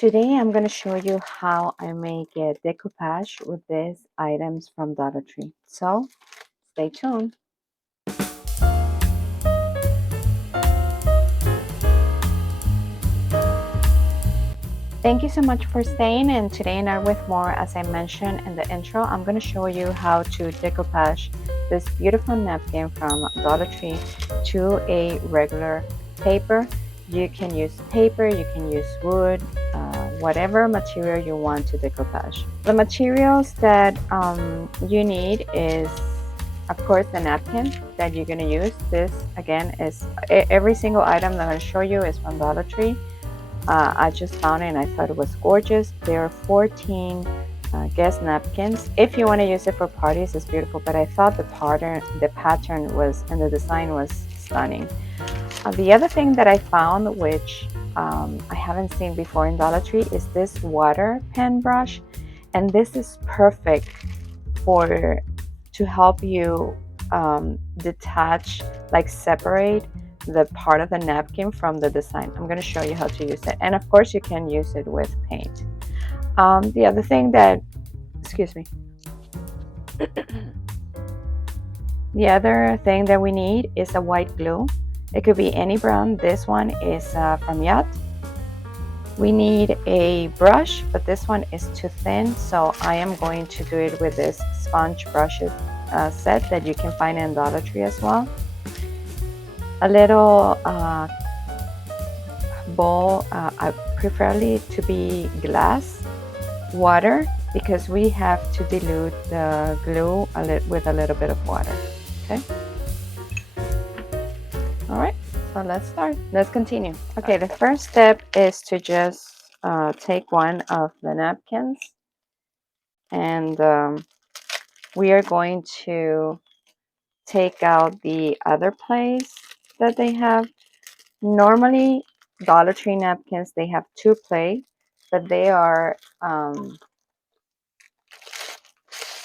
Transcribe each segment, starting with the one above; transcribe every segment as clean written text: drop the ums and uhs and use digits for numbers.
Today I'm going to show you how I make a decoupage with these items from Dollar Tree. So stay tuned. Thank you so much for staying, and today in ArtWithMore, as I mentioned in the intro, I'm going to show you how to decoupage this beautiful napkin from Dollar Tree to a regular paper. You can use paper, you can use wood, whatever material you want to decoupage. The materials that you need is, of course, the napkin that you're going to use. This again is every single item that I'm going to show you is from Dollar Tree. I just found it and I thought it was gorgeous. There are 14 guest napkins. If you want to use it for parties, it's beautiful, but I thought the pattern was and the design was stunning. The other thing that I found, which I haven't seen before in Dollar Tree, is this water pen brush, and this is perfect to help you detach, like separate the part of the napkin from the design. I'm going to show you how to use it, and of course you can use it with paint. The other thing that, excuse me, the other thing that we need is a white glue. It could be any brand. This one is from Yacht. We need a brush, but this one is too thin, so I am going to do it with this sponge brushes set that you can find in Dollar Tree as well. A little bowl, preferably to be glass, water, because we have to dilute the glue with a little bit of water. Okay. All right. So let's start. Let's continue. Okay, the first step is to just take one of the napkins, and we are going to take out the other place that they have. Normally, Dollar Tree napkins, they have two plates, but there are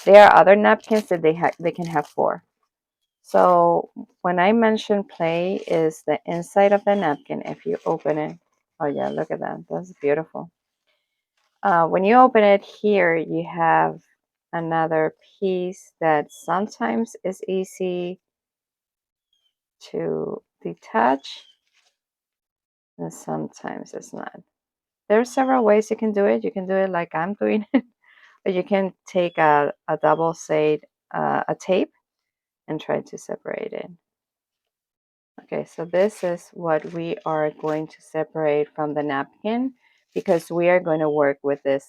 other napkins that they can have four. So when I mention play, is the inside of the napkin. If you open it, oh yeah, look at that. That's beautiful. When you open it here, you have another piece that sometimes is easy to detach and sometimes it's not. There are several ways you can do it. You can do it like I'm doing it, but you can take a double sided a tape and try to separate it. Okay, so this is what we are going to separate from the napkin because we are going to work with this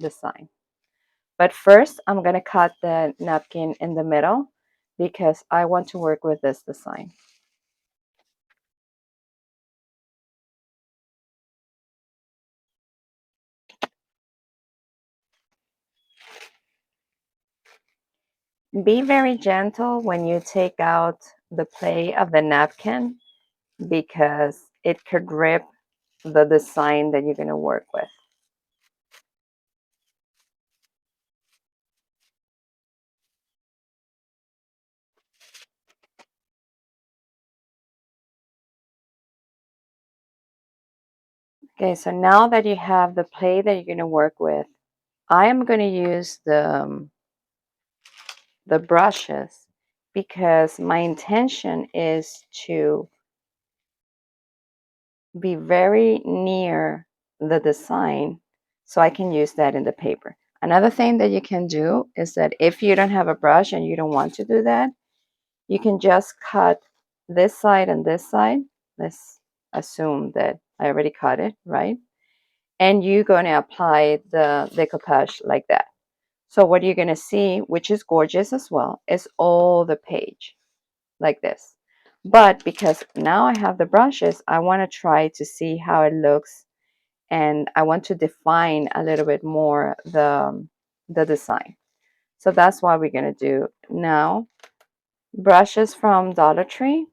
design. But first, I'm going to cut the napkin in the middle because I want to work with this design. Be very gentle when you take out the play of the napkin because it could rip the design that you're going to work with. Okay, so now that you have the play that you're going to work with, I am going to use the brushes because my intention is to be very near the design so I can use that in the paper. Another thing that you can do is that if you don't have a brush and you don't want to do that, you can just cut this side and this side. Let's assume that I already cut it, right? And you're going to apply the decoupage like that. So what you're going to see, which is gorgeous as well, is all the page like this. But because now I have the brushes, I want to try to see how it looks, and I want to define a little bit more the design. So that's what we're going to do now. Brushes from Dollar Tree.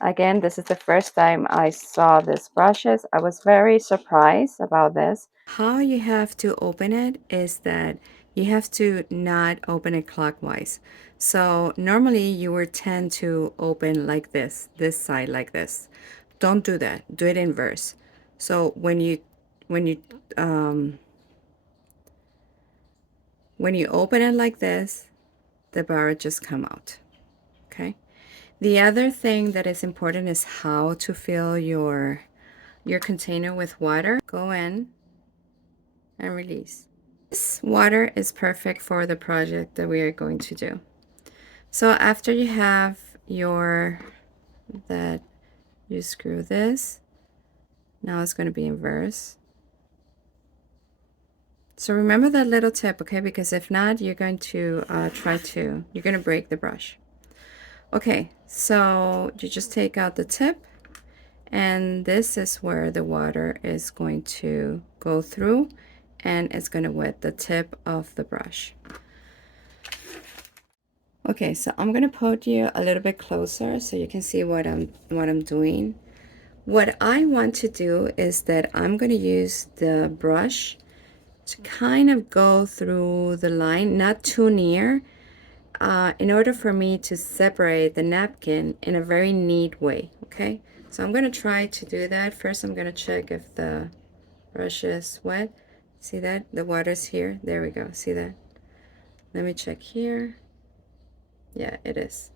Again, this is the first time I saw these brushes. I was very surprised about this. How you have to open it is that you have to not open it clockwise. So normally you would tend to open like this side like this. Don't do that. Do it inverse. So when you um, when you open it like this, the bar just come out. Okay. The other thing that is important is how to fill your container with water. Go in and release. This water is perfect for the project that we are going to do. So after you have your that you screw this, now it's going to be inverse. So remember that little tip, okay? Because if not, you're going to you're going to break the brush. Okay, so you just take out the tip, and this is where the water is going to go through, and it's going to wet the tip of the brush. Okay, so I'm going to put you a little bit closer so you can see what I'm doing. What I want to do is that I'm going to use the brush to kind of go through the line, not too near, in order for me to separate the napkin in a very neat way, okay? So I'm going to try to do that. First, I'm going to check if the brush is wet. See that? The water's here. There we go. See that? Let me check here. Yeah, it is.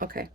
Okay.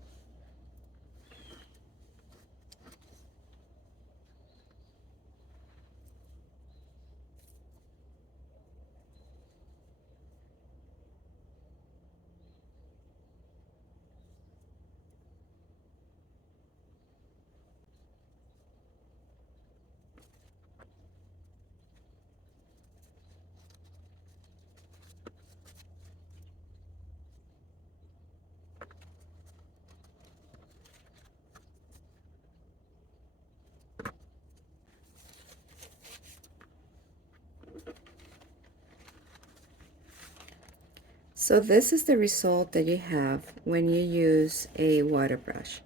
So this is the result that you have when you use a water brush.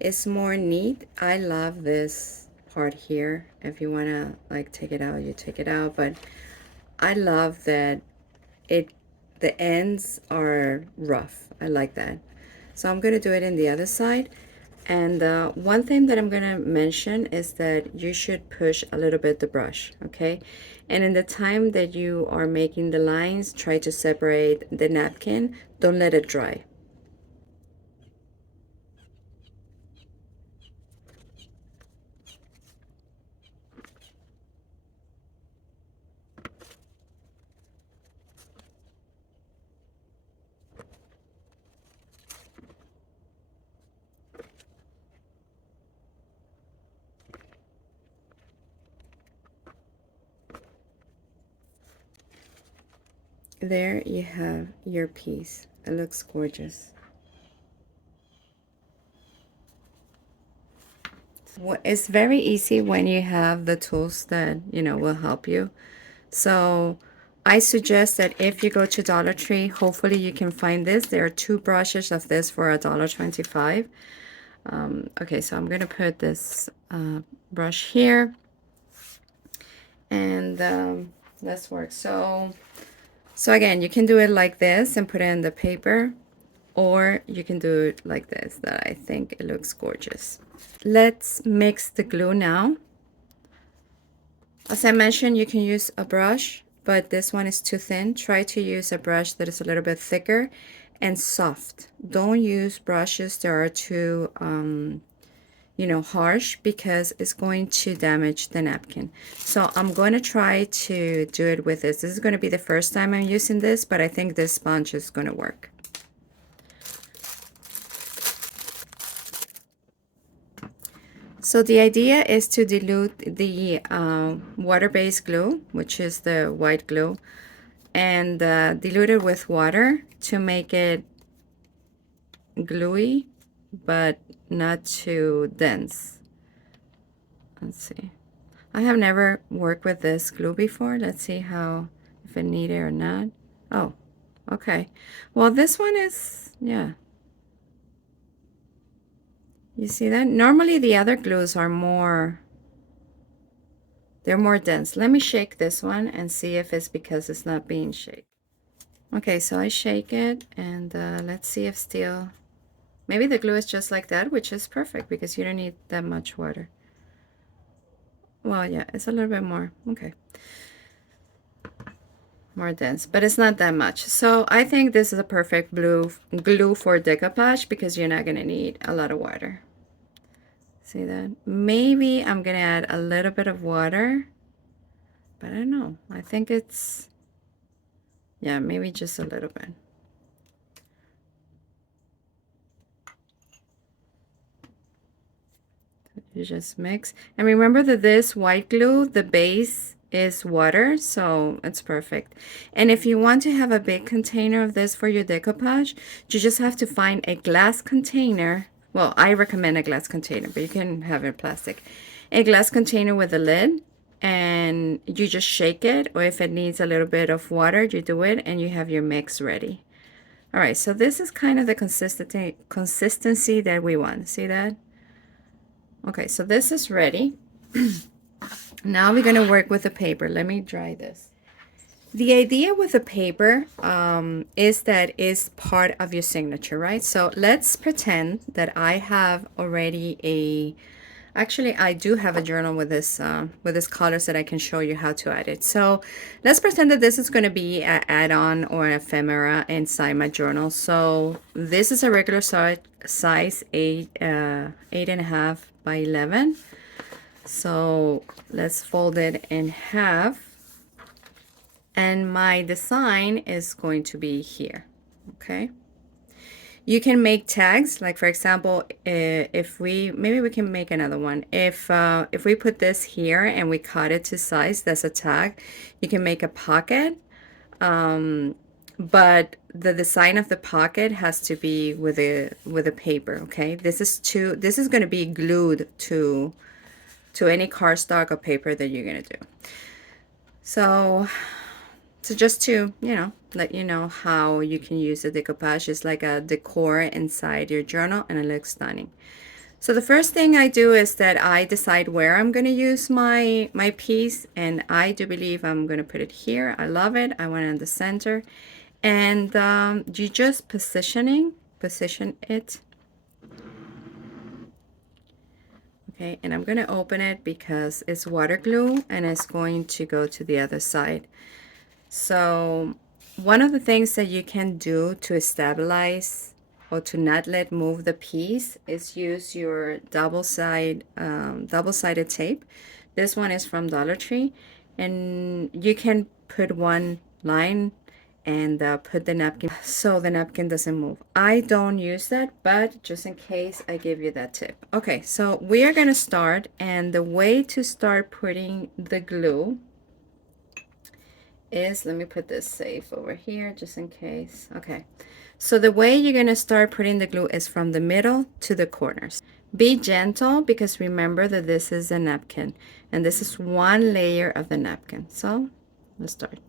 It's more neat. I love this part here. If you want to like take it out, you take it out, but I love that the ends are rough. I like that. So I'm going to do it in the other side. And one thing that I'm going to mention is that you should push a little bit the brush, okay? And in the time that you are making the lines, try to separate the napkin. Don't let it dry. There you have your piece. It looks gorgeous. It's very easy when you have the tools that, you know, will help you. So I suggest that if you go to Dollar Tree, hopefully you can find this. There are 2 brushes of this for $1.25. Okay, so I'm going to put this brush here. And let's work. So again, you can do it like this and put it in the paper. Or you can do it like this, that I think it looks gorgeous. Let's mix the glue now. As I mentioned, you can use a brush, but this one is too thin. Try to use a brush that is a little bit thicker and soft. Don't use brushes that are too, you know, harsh, because it's going to damage the napkin. So I'm going to try to do it with this. This is going to be the first time I'm using this, but I think this sponge is going to work. So the idea is to dilute the water-based glue, which is the white glue, and dilute it with water to make it gluey, but not too dense. Let's see. I have never worked with this glue before. Let's see how, if it needed or not. Oh, okay. Well, this one is, yeah. You see that? Normally the other glues are more, they're more dense. Let me shake this one and see if it's because it's not being shaken. Okay, so I shake it, and let's see if still, maybe the glue is just like that, which is perfect because you don't need that much water. Well, yeah, it's a little bit more. Okay. More dense, but it's not that much. So I think this is a perfect glue for decoupage because you're not going to need a lot of water. See that? Maybe I'm going to add a little bit of water, but I don't know. I think it's, yeah, maybe just a little bit. You just mix. And remember that this white glue, the base is water, so it's perfect. And if you want to have a big container of this for your decoupage, you just have to find a glass container. Well, I recommend a glass container, but you can have it plastic. A glass container with a lid, and you just shake it, or if it needs a little bit of water, you do it, and you have your mix ready. All right, so this is kind of the consistency that we want. See that? Okay, so this is ready. Now we're going to work with the paper. Let me dry this. The idea with the paper is that it's part of your signature, right? So let's pretend that I have already actually I do have a journal with this colors that I can show you how to add it. So let's pretend that this is going to be an add-on or an ephemera inside my journal. So this is a regular size 8.5 by 11. So let's fold it in half. And my design is going to be here, okay? You can make tags, like for example, if maybe we can make another one. If we put this here and we cut it to size, that's a tag. You can make a pocket, but the design of the pocket has to be with a paper, okay? This is going to be glued to any cardstock or paper that you're going to do. So just to, let you know how you can use the decoupage. It's like a decor inside your journal and it looks stunning. So the first thing I do is that I decide where I'm going to use my piece, and I do believe I'm going to put it here. I love it. I want it in the center. And you just position it. Okay, and I'm going to open it because it's water glue and it's going to go to the other side. So one of the things that you can do to stabilize or to not let move the piece is use your double-sided tape. This one is from Dollar Tree, and you can put one line and put the napkin so the napkin doesn't move. I don't use that, but just in case, I give you that tip. Okay, so we are going to start, and the way to start putting the glue is, let me put this safe over here just in case. Okay, so the way you're going to start putting the glue is from the middle to the corners. Be gentle because remember that this is a napkin and this is one layer of the napkin. So let's start.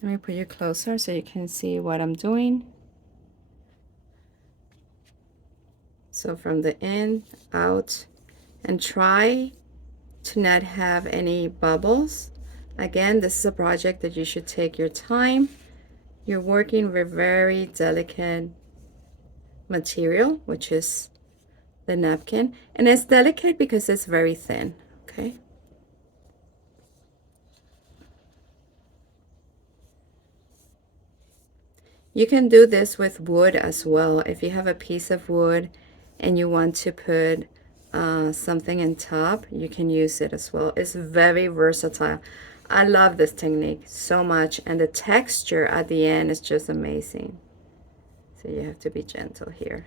Let me put you closer so you can see what I'm doing. So from the in, out, and try to not have any bubbles. Again, this is a project that you should take your time. You're working with very delicate material, which is the napkin, and it's delicate because it's very thin, okay? You can do this with wood as well. If you have a piece of wood and you want to put something on top, you can use it as well. It's very versatile. I love this technique so much, and the texture at the end is just amazing. So you have to be gentle here.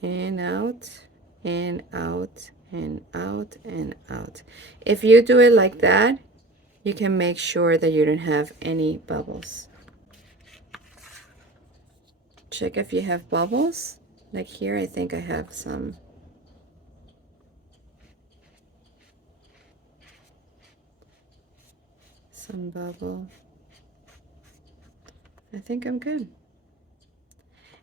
In, out, in, out, in, out, and out. If you do it like that, you can make sure that you don't have any bubbles. Check if you have bubbles. Like here, I think I have some. Some bubble. I think I'm good.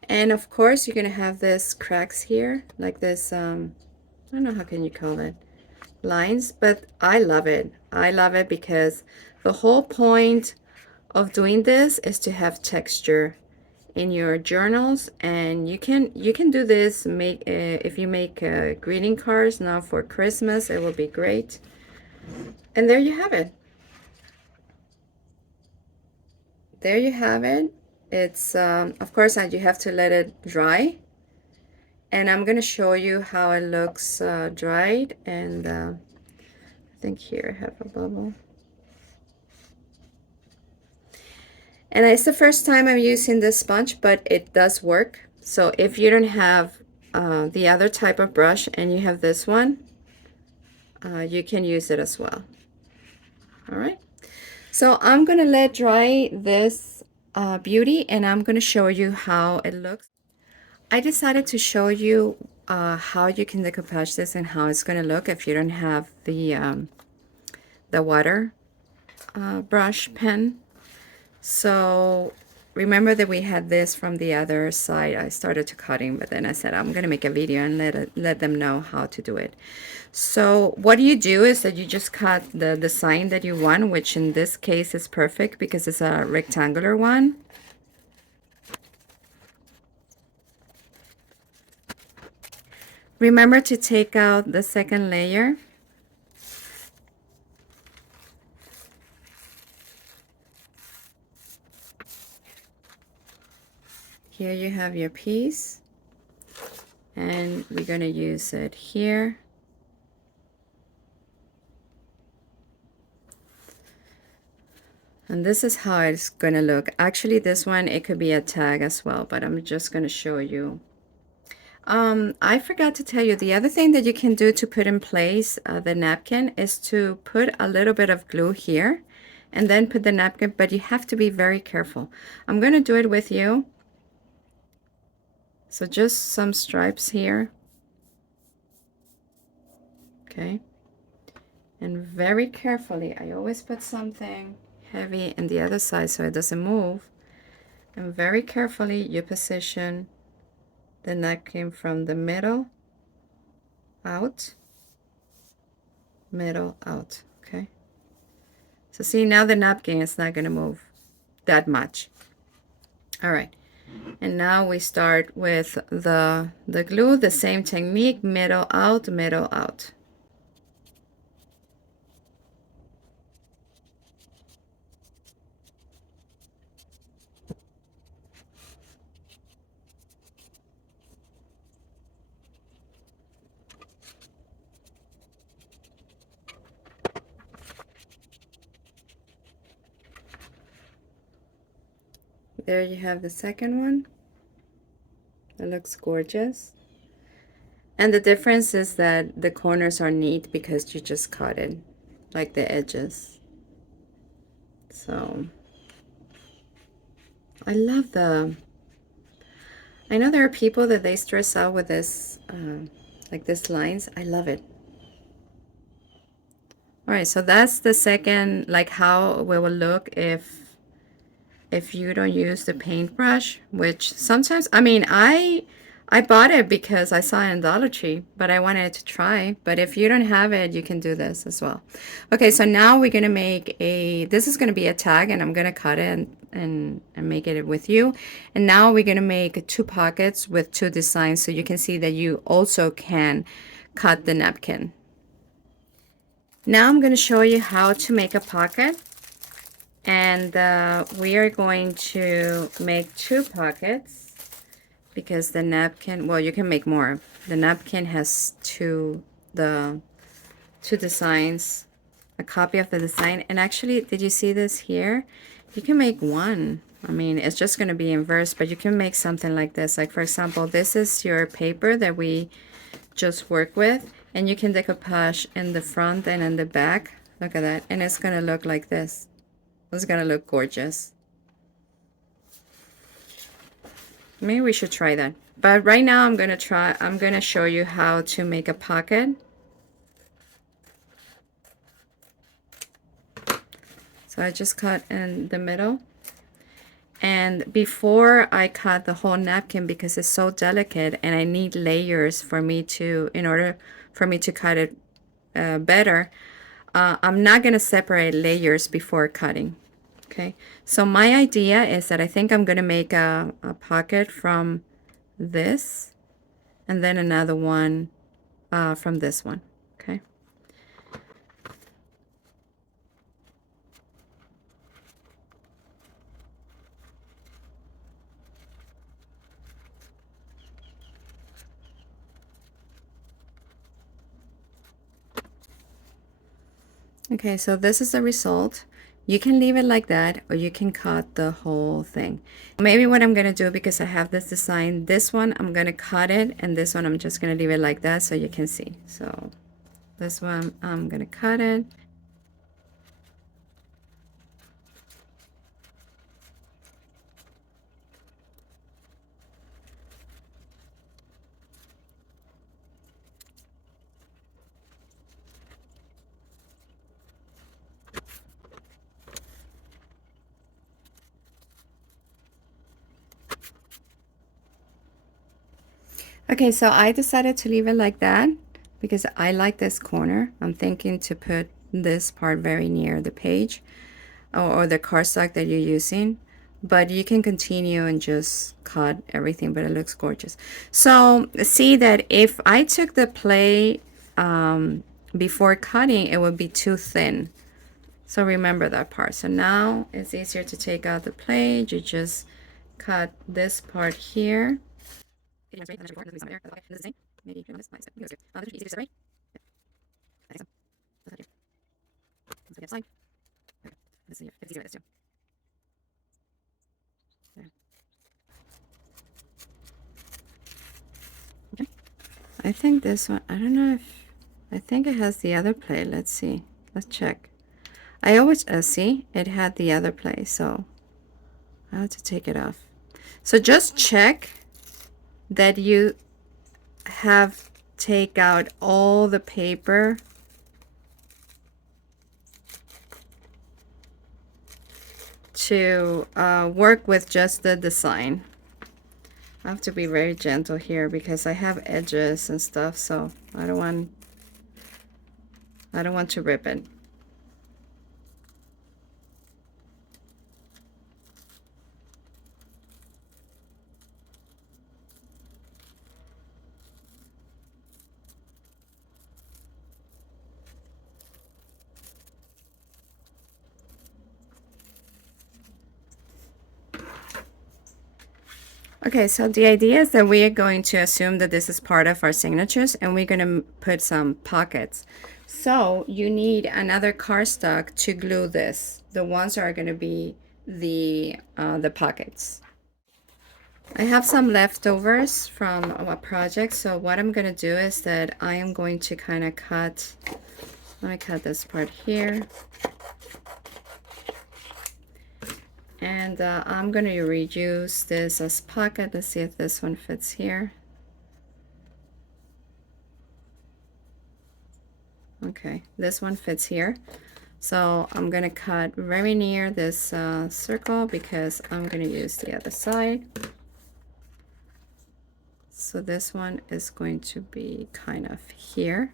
And of course, you're gonna have this cracks here, like this, I don't know, how can you call it? Lines, but I love it. I love it because the whole point of doing this is to have texture in your journals, and you can do this, make if you make greeting cards now for Christmas, it will be great. And there you have it. There you have it. It's of course you have to let it dry, and I'm gonna show you how it looks dried. And I think here I have a bubble. And it's the first time I'm using this sponge, but it does work. So if you don't have the other type of brush and you have this one, you can use it as well. All right. So I'm gonna let dry this beauty, and I'm gonna show you how it looks. I decided to show you how you can decoupage this and how it's gonna look if you don't have the water brush pen. So remember that we had this from the other side. I started to cutting, but then I said I'm gonna make a video and let them know how to do it. So what you do is that you just cut the design that you want, which in this case is perfect because it's a rectangular one. Remember to take out the second layer. Here you have your piece, and we're going to use it here. And this is how it's going to look. Actually, this one, it could be a tag as well, but I'm just going to show you. I forgot to tell you, the other thing that you can do to put in place the napkin is to put a little bit of glue here and then put the napkin, but you have to be very careful. I'm going to do it with you. So just some stripes here. Okay. And very carefully, I always put something heavy in the other side so it doesn't move. And very carefully you position the napkin from the middle out, middle out. Okay. So see, now the napkin is not going to move that much. All right. And now we start with the glue, the same technique, middle out, middle out. There you have the second one. It looks gorgeous. And the difference is that the corners are neat because you just cut it, like the edges. So I love I know there are people that they stress out with this, like this lines. I love it. All right, so that's the second, like how it will look if you don't use the paintbrush, which sometimes, I mean, I bought it because I saw it in Dollar Tree, but I wanted to try. But if you don't have it, you can do this as well. Okay, so now we're gonna make this is gonna be a tag, and I'm gonna cut it and make it with you. And now we're gonna make two pockets with two designs, so you can see that you also can cut the napkin. Now I'm gonna show you how to make a pocket. And we are going to make two pockets because the napkin, well, you can make more. The napkin has two designs, a copy of the design. And actually, did you see this here? You can make one. I mean, it's just going to be inverse, but you can make something like this. Like, for example, this is your paper that we just work with, and you can decoupage in the front and in the back. Look at that. And it's going to look like this. It's gonna look gorgeous. Maybe we should try that. But right now I'm gonna show you how to make a pocket. So I just cut in the middle. And before I cut the whole napkin, because it's so delicate and I need layers for me to, in order for me to cut it better, I'm not going to separate layers before cutting. Okay, so my idea is that I think I'm going to make a pocket from this and then another one from this one. Okay. Okay, so this is the result. You can leave it like that, or you can cut the whole thing. Maybe what I'm gonna do, because I have this design, this one I'm gonna cut it, and this one I'm just gonna leave it like that so you can see. So this one I'm gonna cut it. Okay, so I decided to leave it like that because I like this corner. I'm thinking to put this part very near the page or the cardstock that you're using, but you can continue and just cut everything, but it looks gorgeous. So see that if I took the play before cutting, it would be too thin. So remember that part. So now it's easier to take out the plate. You just cut this part here. I think this one, I don't know if, I think it has the other plate. Let's see. Let's check. I always see it had the other plate, so I have to take it off. So just check that you have take out all the paper to work with just the design. I have to be very gentle here because I have edges and stuff, so I don't want to rip it. Okay, so the idea is that we are going to assume that this is part of our signatures and we're going to put some pockets. So you need another cardstock to glue this. The ones are going to be the pockets. I have some leftovers from a project, so what I'm going to do is that I am going to kind of cut, let me cut this part here. And I'm going to reuse this as pocket. Let's see if this one fits here. Okay, this one fits here. So I'm going to cut very near this circle because I'm going to use the other side. So this one is going to be kind of here.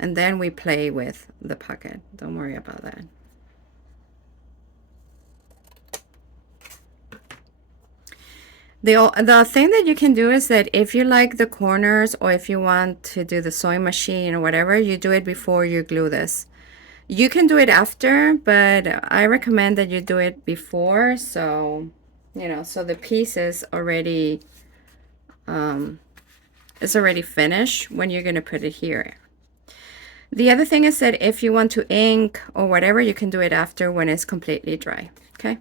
And then we play with the pocket. Don't worry about that. The thing that you can do is that if you like the corners or if you want to do the sewing machine or whatever, you do it before you glue this. You can do it after, but I recommend that you do it before, so you know, so the piece is already finished when you're going to put it here. The other thing is that if you want to ink or whatever, you can do it after when it's completely dry. Okay.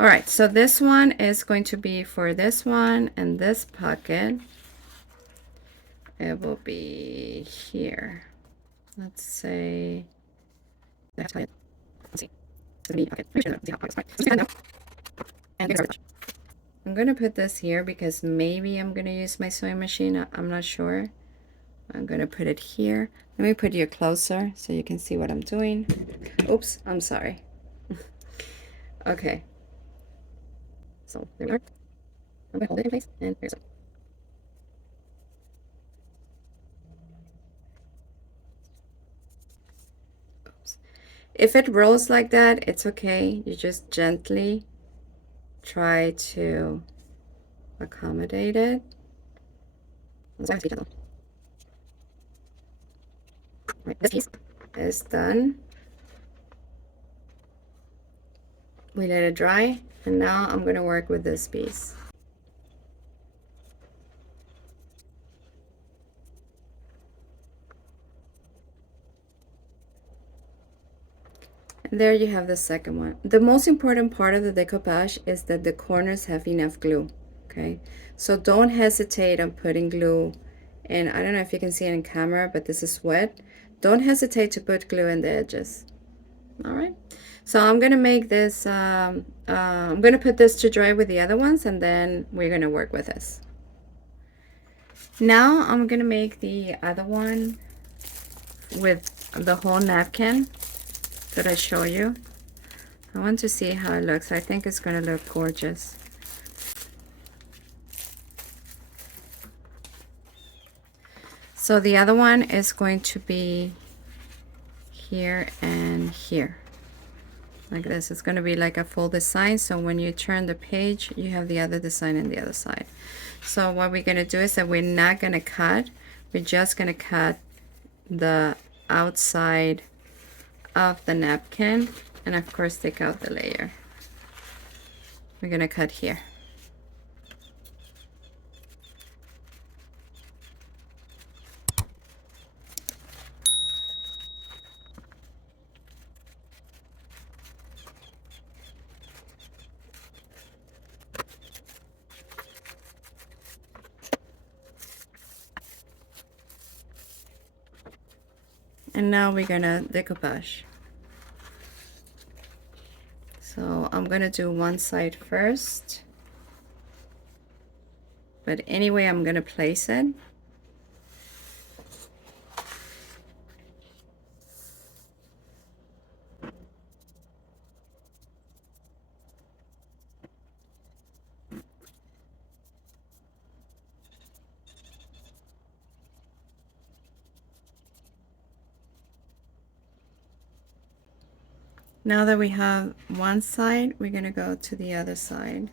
All right, so this one is going to be for this one and this pocket. It will be here. Let's say. Let's see. I'm going to put this here because maybe I'm going to use my sewing machine. I'm not sure. I'm going to put it here. Let me put you closer so you can see what I'm doing. Oops, I'm sorry. Okay. So there we are. I'm gonna hold it in place, and here's it. Oops. If it rolls like that, it's okay. You just gently try to accommodate it. Right, this piece is done. We let it dry, and now I'm going to work with this piece. And there you have the second one. The most important part of the decoupage is that the corners have enough glue, okay? So don't hesitate on putting glue, and I don't know if you can see it in camera, but this is wet. Don't hesitate to put glue in the edges. All right, so I'm gonna make this, I'm gonna put this to dry with the other ones, and then we're gonna work with this. Now I'm gonna make the other one with the whole napkin that I show you. I want to see how it looks. I think it's gonna look gorgeous. So the other one is going to be here and here. Like this. It's going to be like a full design, so when you turn the page you have the other design on the other side. So what we're going to do is that we're not going to cut, we're just going to cut the outside of the napkin, and of course take out the layer. We're going to cut here. And now we're gonna decoupage. So I'm gonna do one side first, but anyway I'm gonna place it. Now that we have one side, we're gonna go to the other side.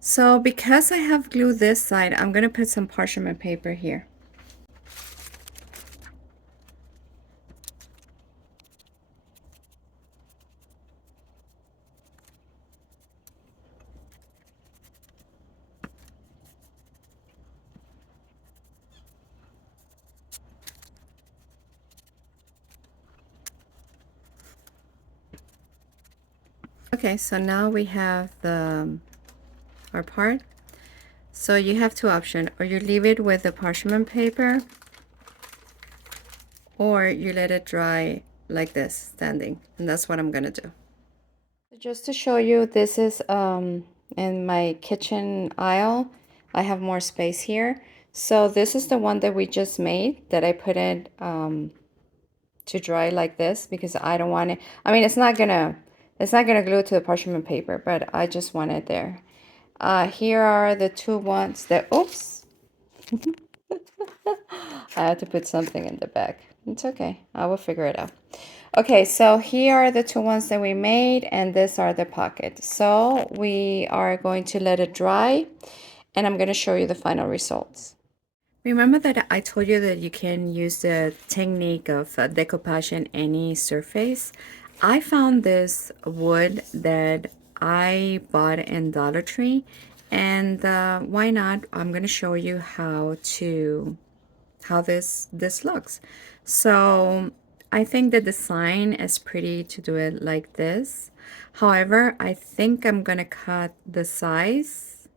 So because I have glued this side, I'm gonna put some parchment paper here. Okay, so now we have our part. So you have two options, or you leave it with the parchment paper, or you let it dry like this, standing, and that's what I'm gonna do. Just to show you, this is in my kitchen aisle. I have more space here. So this is the one that we just made, that I put it to dry like this, because I don't want it, I mean, it's not gonna glue to the parchment paper, but I just want it there. Here are the two ones that, oops, I have to put something in the back. It's okay, I will figure it out. Okay, so here are the two ones that we made, and these are the pockets. So we are going to let it dry, and I'm going to show you the final results. Remember that I told you that you can use the technique of decoupage in any surface? I found this wood that I bought in Dollar Tree, and why not? I'm going to show you how this looks. So I think the design is pretty to do it like this. However, I think I'm going to cut the size.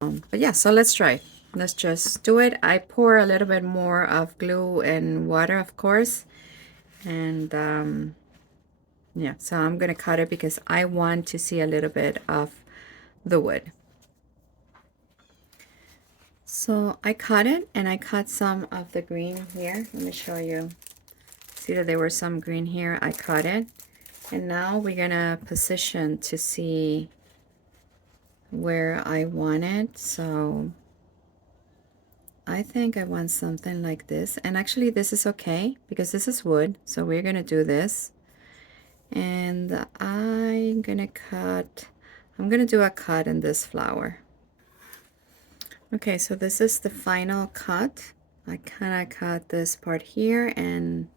But yeah, so let's try. Let's just do it. I pour a little bit more of glue and water, of course. And yeah, so I'm going to cut it because I want to see a little bit of the wood. So I cut it, and I cut some of the green here. Let me show you. See that there was some green here. I cut it. And now we're going to position to see where I want it. So I think I want something like this. And actually this is okay because this is wood. So we're gonna do this. And I'm gonna do a cut in this flower. Okay, so this is the final cut. I kind of cut this part here and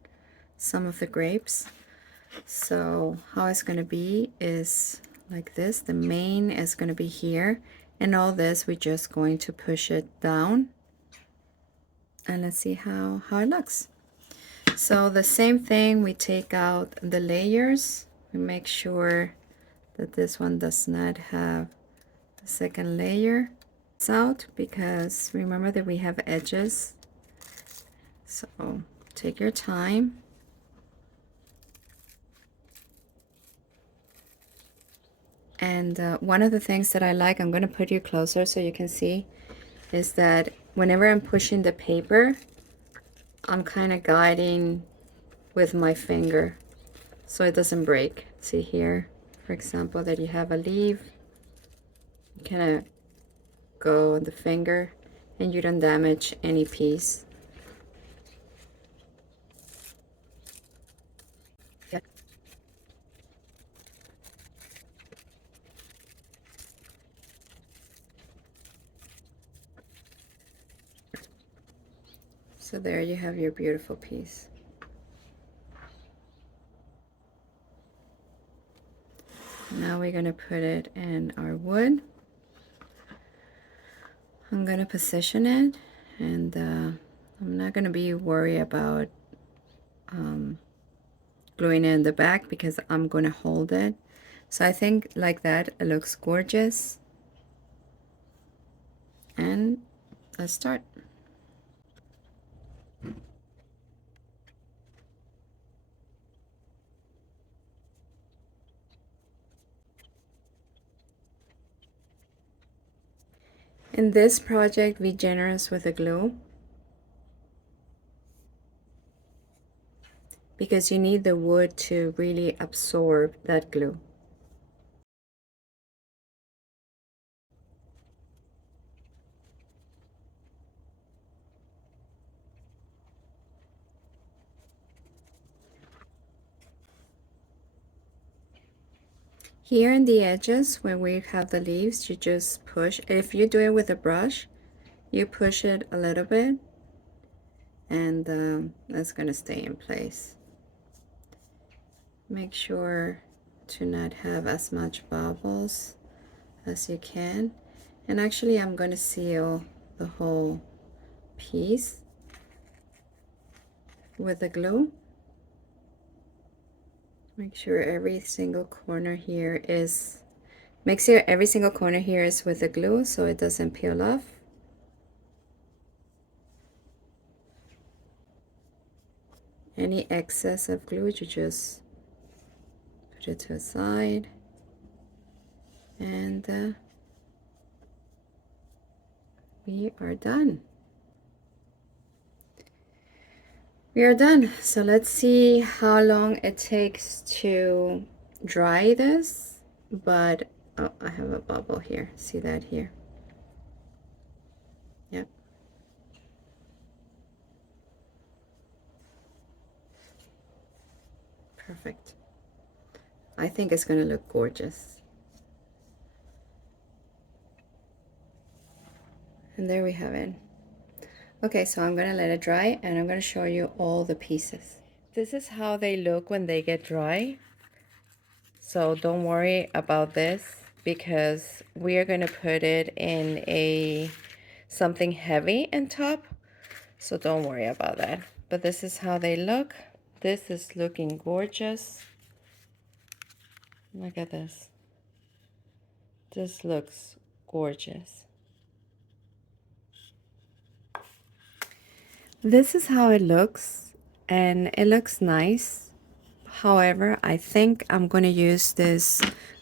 some of the grapes. So how it's going to be is like this. The main is going to be here, and all this we're just going to push it down. And let's see how it looks. So the same thing, we take out the layers. We make sure that this one does not have the second layer out, because remember that we have edges. So take your time. And one of the things that I like, I'm going to put you closer so you can see, is that whenever I'm pushing the paper, I'm kind of guiding with my finger so it doesn't break. See here, for example, that you have a leaf, you kind of go on the finger and you don't damage any piece. So there you have your beautiful piece. Now we're going to put it in our wood. I'm going to position it, and I'm not going to be worried about gluing it in the back because I'm going to hold it. So I think like that it looks gorgeous. And let's start. In this project, be generous with the glue because you need the wood to really absorb that glue. Here in the edges, when we have the leaves, you just push. If you do it with a brush, you push it a little bit, and that's going to stay in place. Make sure to not have as much bubbles as you can. And actually, I'm going to seal the whole piece with the glue. Make sure every single corner here is with the glue so it doesn't peel off. Any excess of glue, you just put it to the side, and we are done. We are done. So let's see how long it takes to dry this. But oh, I have a bubble here. See that here? Yep. Perfect. I think it's going to look gorgeous. And there we have it. Okay, so I'm going to let it dry and I'm going to show you all the pieces. This is how they look when they get dry. So don't worry about this because we are going to put it in something heavy on top. So don't worry about that. But this is how they look. This is looking gorgeous. Look at this. This looks gorgeous. This is how it looks, and it looks nice. However, I think I'm going to use this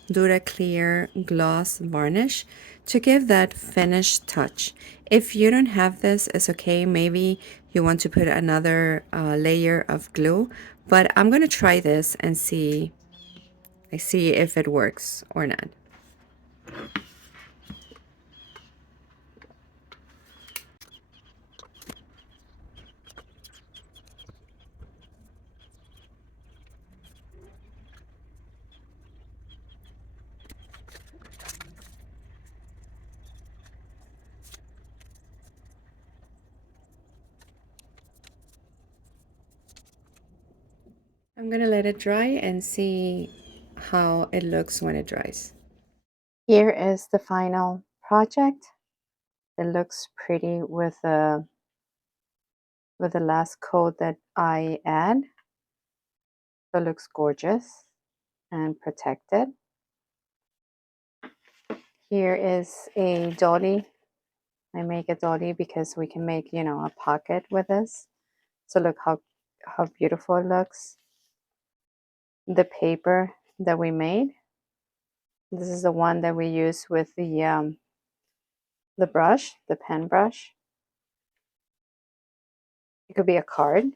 Clear gloss varnish to give that finished touch. If you don't have this, it's okay. Maybe you want to put another layer of glue, but I'm going to try this and see if it works or not. I'm gonna let it dry and see how it looks when it dries. Here is the final project. It looks pretty with the last coat that I add. So it looks gorgeous and protected. Here is a dolly. I make a dolly because we can make, you know, a pocket with this. So look how beautiful it looks. The paper that we made. This is the one that we use with the brush, the pen brush. It could be a card.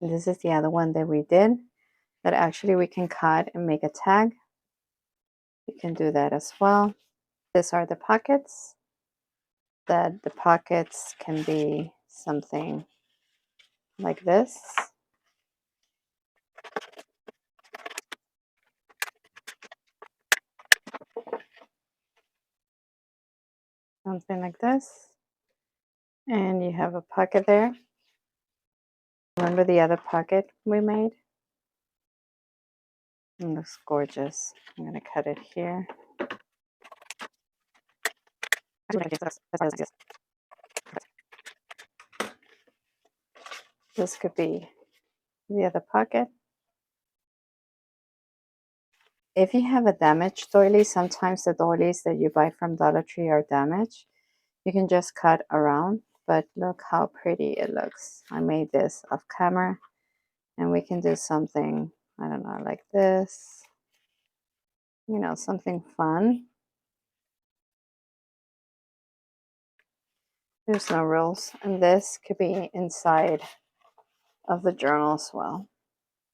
This is the other one that we did that actually we can cut and make a tag. You can do that as well. These are the pockets. That the pockets can be something like this. Something like this. And you have a pocket there. Remember the other pocket we made? It looks gorgeous. I'm going to cut it here. This could be the other pocket. If you have a damaged doily, sometimes the doilies that you buy from Dollar Tree are damaged. You can just cut around, but look how pretty it looks. I made this off camera, and we can do something, I don't know, like this. You know, something fun. There's no rules, and this could be inside of the journal as well.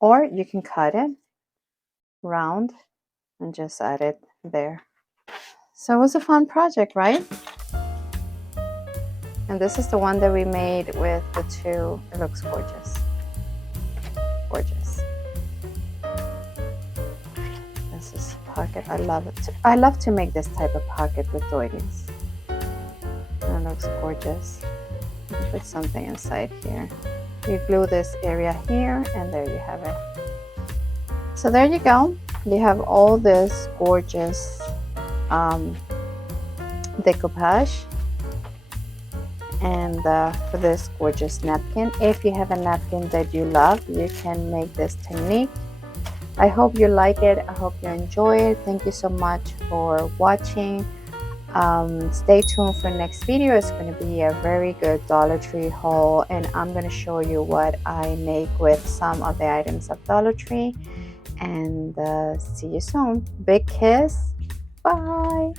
Or you can cut it round and just add it there. So it was a fun project, right? And this is the one that we made with the two. It looks gorgeous. Gorgeous. This is a pocket. I love it. I love to make this type of pocket with doilies. And it looks gorgeous. You can put something inside here. You glue this area here, and there you have it. So there you go. You have all this gorgeous decoupage, and for this gorgeous napkin. If you have a napkin that you love, you can make this technique. I hope you like it. I hope you enjoy it. Thank you so much for watching. Stay tuned for next video. It's going to be a very good Dollar Tree haul, and I'm going to show you what I make with some of the items of Dollar Tree. And see you soon. Big kiss. Bye.